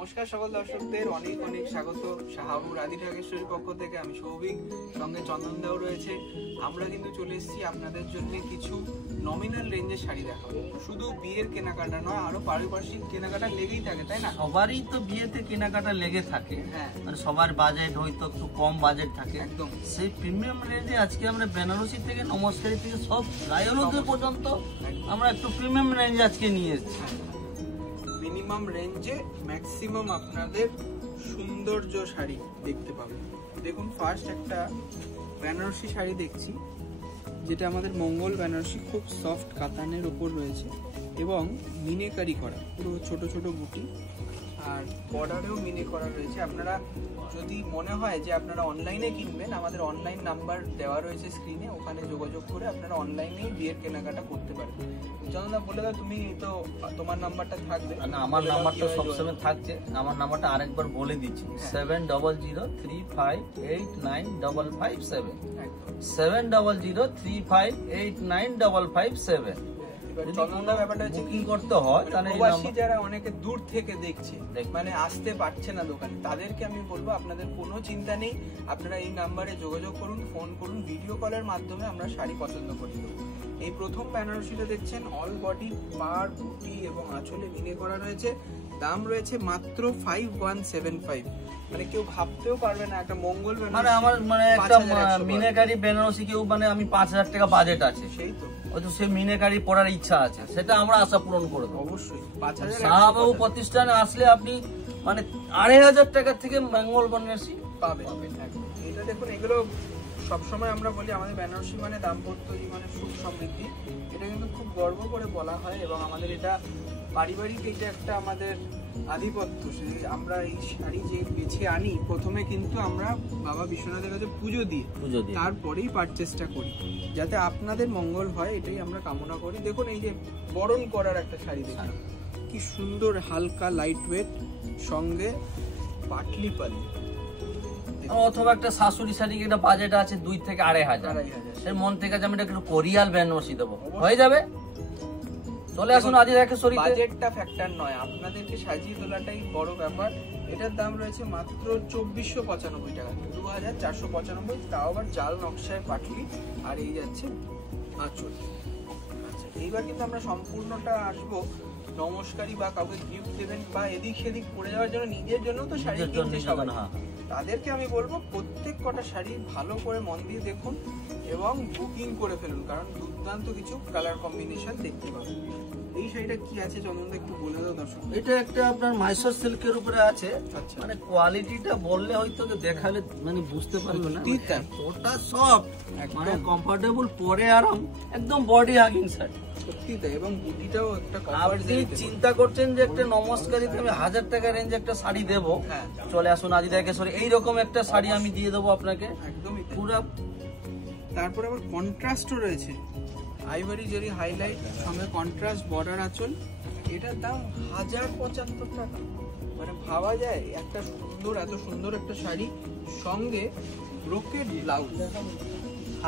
নমস্কার সকল দর্শকদের অনেক অনেক স্বাগত শাহাবুর আদি ঢাকেশ্বরীর পক্ষ থেকে। আমি সৌভিক, সঙ্গে চন্দন দাও রয়েছে। আমরা কিন্তু চলে এসেছি আপনাদের জন্য কিছু নমিনাল রেঞ্জের শাড়ি দেখাবো। শুধু বিয়ের কেনাকাটা নয়, আরো পারিপার্শ্বিক কেনাকাটা লেগেই থাকে, তাই না? সবারই তো বিয়েতে কেনাকাটা লেগে থাকে। হ্যাঁ, মানে সবার বাজেট হয়তো একটু কম বাজেট থাকে। একদম সেই প্রিমিয়াম রেঞ্জে আজকে আমরা বেনারসি থেকে নমস্কারি থেকে সব গায়লদের পর্যন্ত আমরা একটু প্রিমিয়াম রেঞ্জ আজকে নিয়ে এসেছি। মিনিমাম রেঞ্জে ম্যাক্সিমাম আপনাদের সৌন্দর্য শাড়ি দেখতে পাবেন। দেখুন, ফার্স্ট একটা বেনারসি শাড়ি দেখছি, যেটা আমাদের মঙ্গল বেনারসি, খুব সফট কাতানের উপর রয়েছে এবং মিনেকারি করা, পুরো ছোট ছোট বুটি আর বর্ডারেও মিনে করা রয়েছে। আপনারা যদি মনে হয় যে আপনারা অনলাইনে কিনবেন, আমাদের অনলাইন নাম্বার দেওয়া রয়েছে স্ক্রিনে, ওখানে যোগাযোগ করে আপনারা অনলাইনেই বিয়ের কেনাকাটা করতে পারেন। চন্দনা বলে দাও, তুমি তো তোমার নাম্বারটা থাকবে না, আমার নাম্বারটা সবসময় থাকছে। আমার নাম্বারটা আরেকবার বলে দিচ্ছি, 7003589557 7003589557। ব্যাপারটা হচ্ছে কি করতে হয়, প্রবাসী যারা অনেকে দূর থেকে দেখছে, মানে আসতে পারছে না দোকানে, তাদেরকে আমি বলবো আপনাদের কোনো চিন্তা নেই, আপনারা এই নাম্বারে যোগাযোগ করুন, ফোন করুন, ভিডিও কলের মাধ্যমে আমরা শাড়ি পছন্দ করে দেবো। এই প্রথম বেনারসিটা দেখছেন, অল বডি পার বুটি এবং আঁচলে মিনে করা রয়েছে। দাম রয়েছে মাত্র 5175। মানে কেউ ভাবতেও পারবে না একটা মঙ্গল মানে আমার মানে একটা মিনেকারি বেনারসি কেউ, মানে আমি 5000 টাকা বাজেট আছে, সেই তো হয়তো সে মিনেকারি পড়ার ইচ্ছা আছে, সেটা আমরা আশা পূরণ করে দেবো অবশ্যই। শাহবাবু প্রতিষ্ঠানে আসলে আপনি মানে 2500 টাকা থেকে মঙ্গল বেনারসি পাবেন। এটা দেখুন, এগুলো সবসময় আমরা বলি আমাদের বেনারসি মানে দাম্পত্য জীবনে সুখ সমৃদ্ধি, এটা কিন্তু খুব গর্ব করে বলা হয় এবং আমাদের এটা পারিবারিক, এটা একটা আমাদের আধিপত্য। আমরা এই শাড়ি যে বেছে আনি, প্রথমে কিন্তু আমরা বাবা বিশ্বনাথের কাছে পুজো দিই, তারপরেই পারচেসটা করি, যাতে আপনাদের মঙ্গল হয়, এটাই আমরা কামনা করি। দেখুন, এই যে বরণ করার একটা শাড়ি দেখুন, কি সুন্দর, হালকা লাইট ওয়েট, সঙ্গে পাটলি পালি, অথবা একটা শাশুড়ি শাড়ি, একটা বাজেট আছে 2 থেকে 2500, সেই মন থেকে আমি একটু কোরিয়াল বেনারসি দেবো, হয়ে যাবে। চলে আসুন আদি ঢাকেশ্বরীতে। বাজেটটা ফ্যাক্টর নয়, আপনাদেরকে সাজিয়ে তোলাটাই বড় ব্যাপার। এটার দাম রয়েছে মাত্র 2495 টাকা, 2495, তাও আবার জাল নকশায় পাটলি, আর এই যাচ্ছে আঁচল। আচ্ছা, এইবার কিন্তু আমরা সম্পূর্ণটা আসবো নমস্কারি বা কাউকে গিফট দেবেন বা এদিক সেদিক পরে যাওয়ার জন্য, নিজের জন্য তো শাড়ি কিনছে সবাই, তাদেরকে আমি বলবো প্রত্যেক কটা শাড়ি ভালো করে মন দিয়ে দেখুন এবং বুকিং করে ফেলুন, কারণ দুর্দান্ত কিছু কালার কম্বিনেশন দেখতে পাবেন। এই শাড়িটা কি আছে চন্দনদা, একটু বলে দাও দর্শক। এটা একটা আপনার মাইসর সিল্কের উপরে আছে। মানে কোয়ালিটিটা বললে হয়তো দেখালে মানে বুঝতে পারবে না, ওটা সব মানে কমফোর্টেবল, পরে আরাম, একদম বডি হাগিং শাড়ি, সত্যি তাই। এবং বুটিটাও একটা, আপনি চিন্তা করছেন যে একটা নমস্কারিতে আমি 1000 টাকা রেঞ্জে একটা শাড়ি দেবো, চলে আসুন আদি ঢাকেশ্বরী, এইরকম একটা শাড়ি আমি দিয়ে দেবো আপনাকে একদমই পুরো। তারপরে আবার কন্ট্রাস্টও রয়েছে, আইভরি জরি হাইলাইট, সঙ্গে কন্ট্রাস্ট বর্ডার আঁচল। এটার দাম 1075 টাকা। মানে ভাবা যায় একটা সুন্দর, এত সুন্দর একটা শাড়ি, সঙ্গে brocade blouse,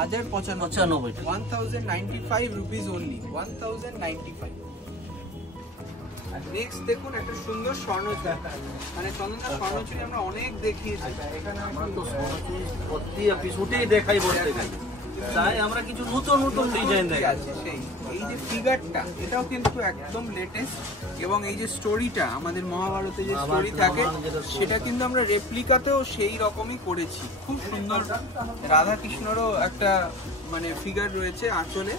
1095, 1095 rupees only, 1095। Next দেখুন, একটা সুন্দর স্বর্ণচুরি, মানে স্বর্ণচুরি আমরা অনেক দেখিয়েছি, আমরা তো স্বর্ণচুরি প্রতি এপিসোডেই দেখাই বলতে গেলে, তাই আমরা কিছু নতুন নতুন ডিজাইন দেখাচ্ছি। সেই এই যে ফিগারটা, এটাও কিন্তু একদম লেটেস্ট, এবং এই যে স্টোরিটা, আমাদের মহাভারতে যে স্টোরি থাকে, সেটা কিন্তু আমরা রেপ্লিকাতেও সেই রকমই করেছি। খুব সুন্দর, রাধা কৃষ্ণেরও একটা মানে ফিগার রয়েছে আঁচলে।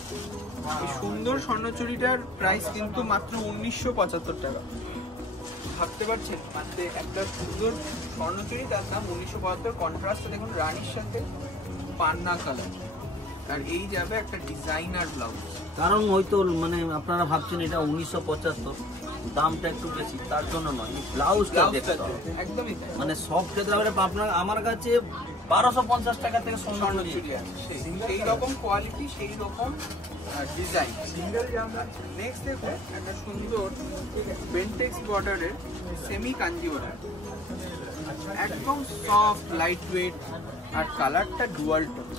এই সুন্দর স্বর্ণচুরিটার প্রাইস কিন্তু মাত্র 1975 টাকা। ভাবতে পারছেন, মাত্র একটা সুন্দর স্বর্ণচুরি, তার দাম 1975। কন্ট্রাস্ট দেখুন, রানীর সাথে পান্না কালার, আর এই যাবে একটা ডিজাইনার ব্লাউজ। কারণ হয়তো মানে আপনারা ভাবছেন এটা 1975, দামটা একটু বেশি, তার জন্য নয়, ব্লাউজটা দেখতে হবে একদমই। মানে সব ক্ষেত্রে আপনার আমার কাছে 1250 টাকা থেকে স্বর্ণচুরি আছে, সেই রকম কোয়ালিটি, সেই রকম ডিজাইন। নেক্সট দেখুন, একটা সুন্দর বেন্টেক্স বর্ডারের সেমি কাঞ্জিওরা, একদম সফট লাইট ওয়েট, আর কালারটা ডুয়াল টোন।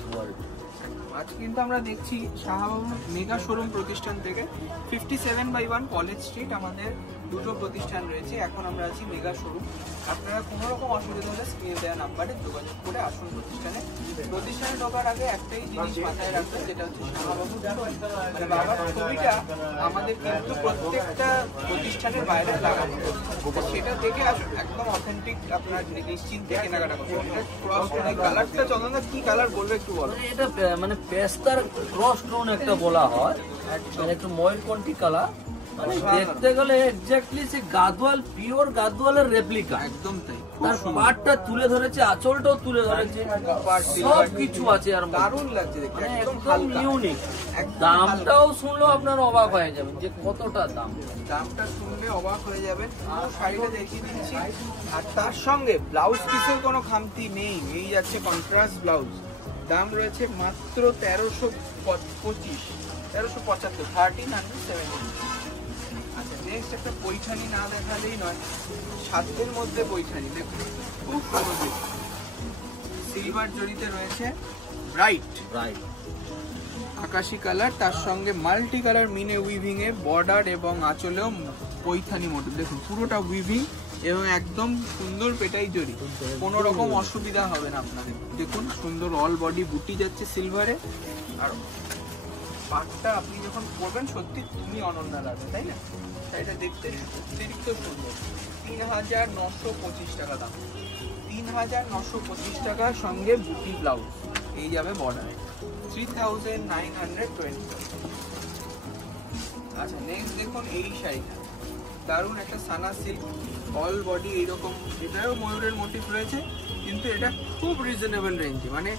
আজ কিন্তু আমরা দেখছি শাহবাবুর মেগা শোরুম প্রতিষ্ঠান থেকে 57/1 কলেজ স্ট্রিট, আমাদের দুটো প্রতিষ্ঠান রয়েছে। এখন আমরা আছি মেগা শোরুম। আপনারা কোনো রকম অসুবিধা হলে স্ক্রিনে দেওয়া নাম্বারে যোগাযোগ করে আসুন প্রতিষ্ঠানে। প্রতিষ্ঠানে ঢোকার আগে একটাই জিনিস মাথায় রাখবেন, যেটা হচ্ছে শাহবাবুর ছবি, মানে বাবার ছবিটা আমাদের কিন্তু প্রত্যেকটা প্রতিষ্ঠানের বাইরে লাগানো, সেটা দেখে একদম অথেন্টিক আপনার নিশ্চিন্তে কেনাকাটা করবেন। এটা ক্রস টোন, কালারটা চন্দনদা কি কালার বলবে একটু বলো? এটা মানে পেস্তার ক্রস টোন একটা বলা হয়, মানে একটু ময়ূরকণ্ঠী কালার, মানে দেখতে গেলে এক্স্যাক্টলি সে গাদোয়াল, পিওর গাদোয়ালের রেপ্লিকা। একদম তাই। তার পাটটা তুলে ধরেছে, আঁচলটাও তুলে ধরেছে, সব কিছু আছে। আর দারুণ লাগছে দেখতে, একদম ইউনিক। দামটাও শুনলেও আপনার অবাক হয়ে যাবেন যে কতটা দাম। দামটা শুনলে অবাক হয়ে যাবেন। শাড়িটা দেখিয়ে দিচ্ছি, আর তার সঙ্গে ব্লাউজ পিসের কোনো খামতি নেই। এই যাচ্ছে কন্ট্রাস্ট ব্লাউজ, দাম রয়েছে মাত্র 1325, 1375, 1370। আচ্ছা, নেক্সট একটা পৈঠানি না দেখালেই নয়, সাধ্যের মধ্যে পৈঠানি দেখুন, খুব সুন্দর সিলভার জড়িতে রয়েছে, ব্রাইট আকাশি কালার, তার সঙ্গে মাল্টি কালার মিনে উইভিং এ বর্ডার এবং আঁচলেও পৈঠানি মডেল। দেখুন পুরোটা উইভিং এবং একদম সুন্দর পেটাই জড়ি, কোনো রকম অসুবিধা হবে না আপনাদের। দেখুন সুন্দর অল বডি বুটি যাচ্ছে সিলভারে, আর পাটটা আপনি যখন পরবেন সত্যি তুমি অনন্যা লাগবে, তাই না? শাড়িটা দেখতে অতিরিক্ত সুন্দর। 3925 টাকা দাম, 3925 টাকার সঙ্গে বুটি ব্লাউজ, এই যাবে বর্ডারে 3920। আচ্ছা, নেক্সট দেখুন এই শাড়িটা দারুণ একটা সানা সিল্ক, অল বডি এইরকম, এটাও ময়ূরের মোটিভ রয়েছে, কিন্তু এটা খুব রিজনেবল রেঞ্জে, মানে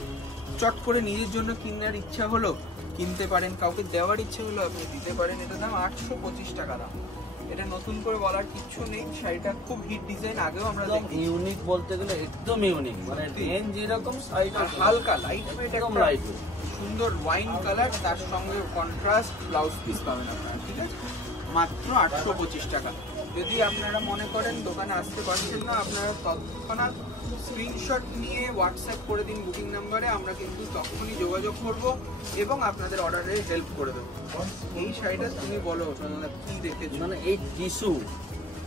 চট করে নিজের জন্য কেনার ইচ্ছা হলো কিনতে পারেন, কাউকে দেওয়ার ইচ্ছে হলো আপনি দিতে পারেন। এটার দাম 825 টাকা দাম। এটা নতুন করে বলার কিছু নেই, শাড়িটা খুব হিট ডিজাইন, আগেও আমরা দেখি। ইউনিক বলতে গেলে একদম ইউনিক, মানে রেঞ্জ এরকম, শাড়িটা হালকা লাইট ওয়েট, একদম লাইট, সুন্দর ওয়াইন কালার, তার সঙ্গে কন্ট্রাস্ট ব্লাউজ পিস পাবেন আপনারা, ঠিক আছে? মাত্র 825 টাকা। যদি আপনারা মনে করেন দোকানে আসতে পারছেন না, আপনারা তৎক্ষণাৎ স্ক্রিনশট নিয়ে হোয়াটসঅ্যাপ করে দিন বুকিং নাম্বারে, আমরা কিন্তু তখনই যোগাযোগ করব এবং আপনাদের অর্ডারে হেল্প করে দেবো। এই শাড়িটা তুমি বলো কি দেখেছো? মানে এই টিস্যু,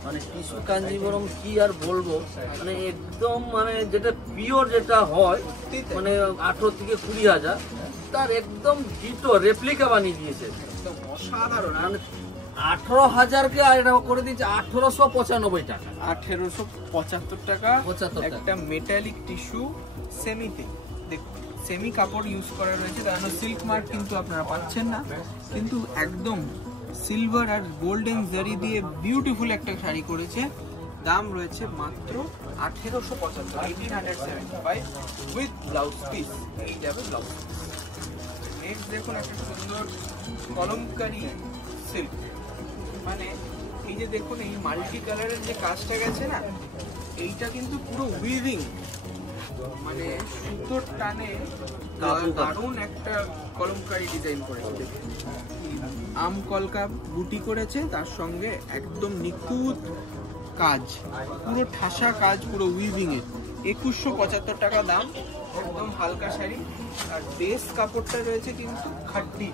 মানে টিস্যু কাঞ্জিভরম কি আর বলবো, মানে একদম মানে যেটা পিওর যেটা হয়, মানে 18 থেকে 20,000, তার একদম ডিটো রেপ্লিকা বানিয়ে দিয়েছে, একদম অসাধারণ। মানে 18,000-কে এটা করে দিয়েছে 1895 টাকা, 1875 টাকা। একটা মেটালিক টিস্যু সেমিতে, দেখুন সেমি কাপড় ইউজ করা রয়েছে, কারণ সিল্ক মার্ক কিন্তু আপনারা পাচ্ছেন না, কিন্তু একদম সিলভার আর গোল্ডেন জারি দিয়ে বিউটিফুল একটা শাড়ি করেছে। দাম রয়েছে মাত্র 1875, 1875 উইথ ব্লাউজ পিস, এই যাবে ব্লাউজ। নেক্সট দেখুন একটা সুন্দর কলমকারি সিল্ক, মানে এই যে দেখুন এই মাল্টি কালারের যে কাজটা গেছে না, এইটা কিন্তু পুরো উইভিং, মানে সুতোর টানে দারুণ একটা কলমকারি ডিজাইন করেছে। আম কলকা বুটি করেছে, তার সঙ্গে একদম নিখুঁত কাজ, পুরো ঠাসা কাজ, পুরো উইভিং এ। 2175 টাকা দাম, একদম হালকা শাড়ি। আর বেস কাপড়টা রয়েছে কিন্তু খাড্ডি,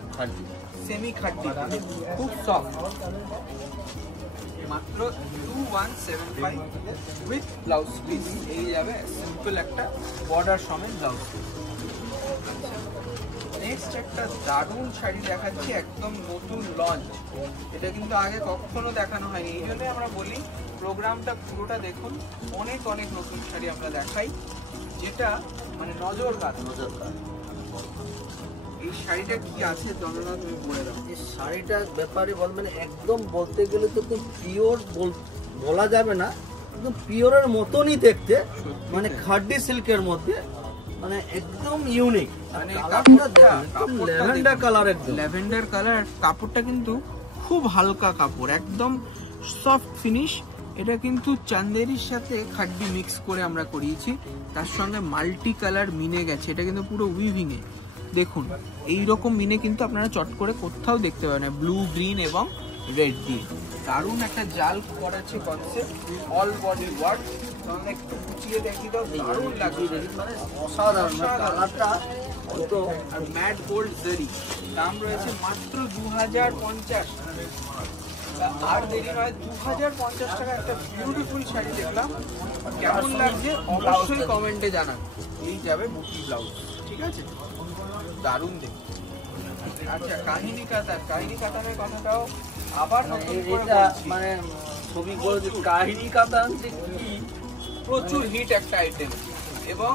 সেমি খাড্ডি, খুব সফট। মাত্র 2175 উইথ ব্লাউজ পিস, এই যাবে সিম্পল একটা বর্ডার সমেত ব্লাউজ পিস। নেক্সট একটা দারুণ শাড়ি দেখাচ্ছি, একদম নতুন লঞ্চ, এটা কিন্তু আগে কখনো দেখানো হয়নি, এই জন্য আমরা বলি প্রোগ্রামটা পুরোটা দেখুন। অনেক অনেক নতুন শাড়ি আমরা দেখাই, যেটা মানে নজর কাড়া। এই শাড়িটা কি আছে জননা তুমি বলে দাও। এই শাড়িটার ব্যাপারে বলবেন, একদম বলতে গেলে তো পিওর বলা যাবে না, একদম পিওরের মতনই দেখতে, মানে খাড্ডি সিল্কের মধ্যে, মানে একদম ইউনিক। মানে ল্যাভেন্ডার কালার, একদম ল্যাভেন্ডার কালার, কাপড়টা কিন্তু খুব হালকা কাপড়, একদম সফট ফিনিশ। এটা কিন্তু চান্দেরির সাথে খাড্ডি মিক্স করে আমরা করিয়েছি, তার সঙ্গে মাল্টি কালার মিনে গেছে, এটা কিন্তু পুরো উইভিং এ। দেখুন এইরকম মিনে কিন্তু আপনারা চট করে কোথাও দেখতে পাবেন না, ব্লু, গ্রিন এবং রেড দিয়ে দারুণ একটা জাল করাচ্ছে কনসেপ্ট, অল বডি ওয়ার্ক। তোমরা একটু গুছিয়ে দেখি দাও, দারুণ লাগছে, মানে অসাধারণ কালারটা। তো আর ম্যাট গোল্ড জারি, দাম রয়েছে মাত্র 2050, আর দেরি নয়, 2050 টাকা একটা বিউটিফুল শাড়ি দেখলাম, কেমন লাগছে অবশ্যই কমেন্টে জানান। এই যাবে বুটি ব্লাউজ, ঠিক আছে, দারুণ দেখতে। আচ্ছা, কাহিনী কাতানের কথাটাও আবার মানে ছবি করে যে কাহিনী কাতান যে কি প্রচুর হিট একটা আইটেম, এবং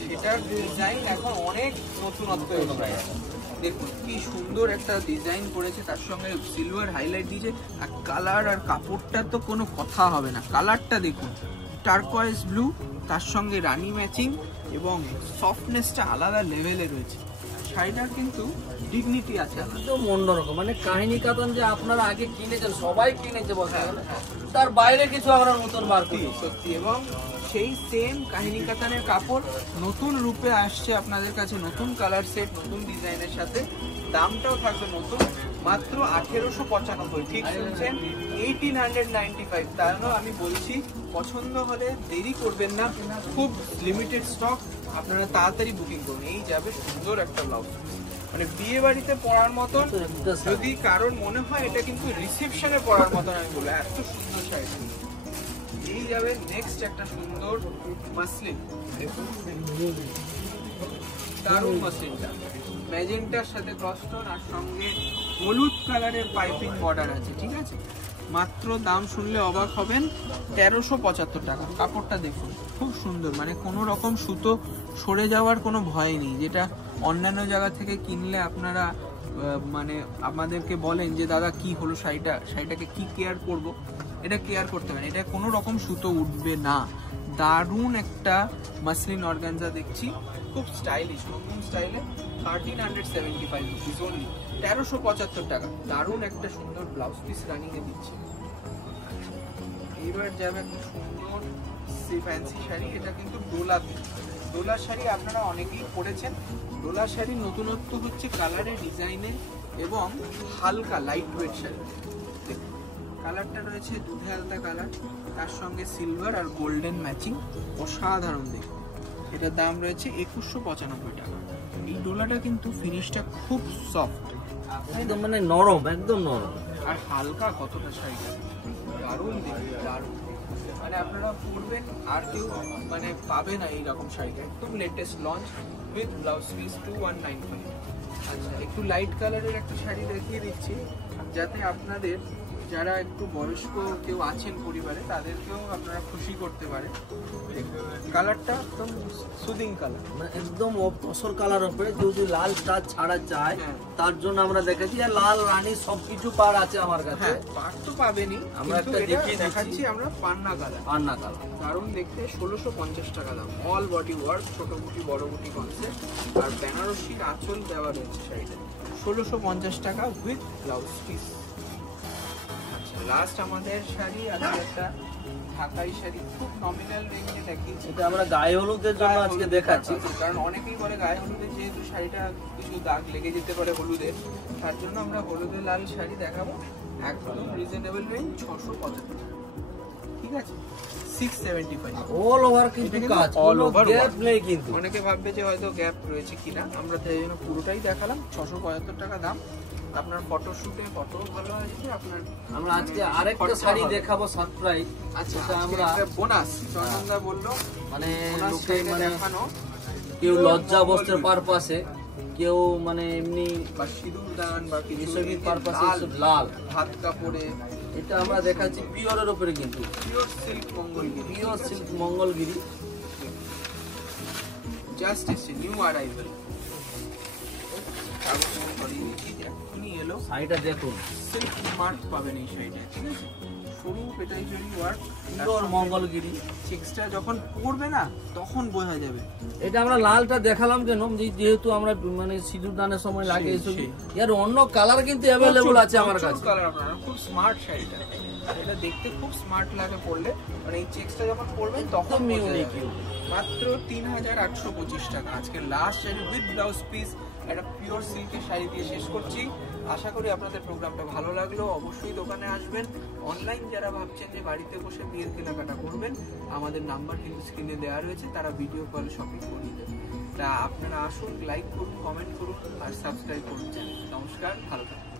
সেটার ডিজাইন এখন অনেক নতুনত্ব এসেছে। দেখুন কি সুন্দর একটা ডিজাইন করেছে, তার সঙ্গে সিলভার হাইলাইট দিয়েছে, আর কালার আর কাপড়টা তো কোনো কথা হবে না। কালারটা দেখুন, টার্কোয়েজ ব্লু, তার সঙ্গে রানি ম্যাচিং, এবং সফটনেসটা আলাদা লেভেলে রয়েছে। শাড়িটার কিন্তু ডিগনিটি আছে, একদম অন্যরকম। মানে কাহিনী কাতান যে আপনারা আগে কিনেছেন, সবাই কিনেছে বলতে গেলে, তার বাইরে কিছু আমরা নতুন বার করি সত্যি। এবং সেই সেম কাহিনী কাতানের কাপড় নতুন রূপে আসছে আপনাদের কাছে, নতুন কালার সেট, নতুন ডিজাইনের সাথে। দামটাও থাকবে নতুন, মাত্র 1895। ঠিক শুনছেন, 1895। তার জন্য আমি বলছি, পছন্দ হলে দেরি করবেন না, খুব লিমিটেড স্টক, আপনারা তাড়াতাড়ি বুকিং করুন। এই যাবে সুন্দর একটা ব্লাউজ, মানে বিয়ে বাড়িতে পরার মতন, যদি কারোর মনে হয় এটা কিন্তু রিসেপশনে পরার মতন, আমি বলবো এত সুন্দর শাড়ি। এই যাবে নেক্সট একটা সুন্দর মাসলিন, দারুণ মাসলিনটা, ম্যাজেন্টার সাথে ক্রসটোন, আর সঙ্গে হলুদ কালারের পাইপিং বর্ডার আছে, ঠিক আছে। মাত্র দাম শুনলে অবাক হবেন, 1375 টাকা। কাপড়টা দেখুন খুব সুন্দর, মানে কোনো রকম সুতো সরে যাওয়ার কোনো ভয় নেই, যেটা অন্যান্য জায়গা থেকে কিনলে আপনারা মানে আমাদেরকে বলেন যে দাদা কি হলো শাড়িটাকে কি কেয়ার করব, এটা কেয়ার করতে হবে না, এটা কোনো রকম সুতো উঠবে না। দারুণ একটা মাসলিন অর্গানজা দেখছি, খুব স্টাইলিশ, নতুন স্টাইলে, 1375 রুপিস অনলি, 1375 টাকা। দারুণ একটা সুন্দর ব্লাউজ পিস রানিং এ দিচ্ছে। এবার যাবে একটা সুন্দর ফ্যান্সি শাড়ি, এটা কিন্তু ডোলা শাড়ি আপনারা অনেকেই পরেছেন। ডোলা শাড়ির নতুনত্ব হচ্ছে কালারে, ডিজাইনে, এবং হালকা লাইট ওয়েট শাড়ি। কালারটা রয়েছে দুধে আলতা কালার, তার সঙ্গে সিলভার আর গোল্ডেন ম্যাচিং, অসাধারণ দেখতে। এটার দাম রয়েছে 2195 টাকা। এই ডোলাটা কিন্তু ফিনিশটা খুব সফট, একদম মানে নরম, একদম নরম, আর হালকা কতটা শাড়িটা দারুণ দেখতে, দারুণ। মানে আপনারা পরবেন আর কেউ মানে পাবে না এইরকম শাড়িটা, একদম latest launch with blouse piece 2195। আচ্ছা, একটু লাইট কালারের একটা শাড়ি দেখিয়ে দিচ্ছি, যাতে আপনাদের যারা একটু বয়স্ক কেউ আছেন পরিবারে, তাদেরকেও আপনারা খুশি করতে পারে। কালারটা একদম সুদিং কালার, একদম অপসর কালার উপরে, কেউ যদি লাল স্টার ছাড়া চায় তার জন্য আমরা দেখেছি। আর লাল রানী সবকিছু পার আছে আমার কাছে, পার তো পাবেনি, আমরা একটা দেখাচ্ছি আমরা পান্না কালার। দারুণ দেখতে, 1650 টাকা দাম। অল বডি ওয়ার্ক, ছোট বুটি বড় বুটি কনসেপ্ট, আর বেনারসির আঁচল দেওয়া রয়েছে শাড়িতে, 1650 টাকা উইথ ব্লাউজ পিস। লাস্ট আমাদের শাড়ি আছে একটা ঢাকাই শাড়ি, খুব নমিনাল রেঞ্জে দেখিয়েছি। এটা আমরা গায়ে হলুদের জন্য আজকে দেখাচ্ছি, কারণ অনেকেই বলে গায়ে হলুদে যেহেতু শাড়িটা কিছু দাগ লেগে যেতে পারে হলুদের, তার জন্য আমরা হলুদে লাল শাড়ি দেখাবো। একদম রিজনেবল রেঞ্জ, 675 টাকা, ঠিক আছে, 675। অল ওভার কিন্তু কাজ, অল ওভার গ্যাপ নেই কিন্তু। অনেকে ভাববে যে হয়তো গ্যাপ রয়েছে কিনা, আমরা তাই জন্য পুরোটাই দেখালাম। 675 টাকা দাম। আপনার ফটোশুটে ফটো ভালো আসবে। আপনার আমরা আজকে আরেকটা শাড়ি দেখাবো সারপ্রাইজ। আচ্ছা, আমরা বোনাস চন্দনদা বললো মানে লোকে মানে কেউ লজ্জা বস্ত্রের পারপাসে, কেউ মানে এমনি বা সিঁদুর দান বা এসবের পারপাসে লাল হাত কাপড়ে, এটা আমরা দেখাচ্ছি পিওরের উপরে, কিন্তু pure silk Mangalagiri, pure silk Mangalagiri, just এসে নিউ অ্যারাইভাল। এলো শাড়িটা দেখুন, সিল্ক মার্ক পাবেন এই শাড়িটা, ঠিক আছে, সরু পেটাই জড়ি ওয়ার্ক, পিওর মঙ্গলগিরি। চেক্সটা যখন পরবে না তখন বোঝা যাবে। এটা আমরা লালটা দেখালাম কেন, যেহেতু আমরা মানে সিঁদুর দানের সময় লাগে এসব, এর অন্য কালার কিন্তু অ্যাভেলেবল আছে আমার কাছে। কালার আপনারা খুব স্মার্ট শাড়িটা, এটা দেখতে খুব স্মার্ট লাগে পরলে, মানে এই চেক্সটা যখন পরবেন তখন ইউনিক। মাত্র 3825 টাকা। আজকে last sari with blouse piece, একটা পিওর সিল্কের শাড়ি দিয়ে শেষ করছি। আশা করি আপনাদের প্রোগ্রামটা ভালো লাগলো। অবশ্যই দোকানে আসবেন। অনলাইন যারা ভাবছেন যে বাড়িতে বসে বিয়ের কেনাকাটা করবেন, আমাদের নাম্বার কিন্তু স্ক্রিনে দেওয়া রয়েছে, তারা ভিডিও কল শপিং করিয়ে দেবেন। তা আপনারা আসুন, লাইক করুন, কমেন্ট করুন আর সাবস্ক্রাইব করুন চ্যানেল। নমস্কার, ভালো থাকুন।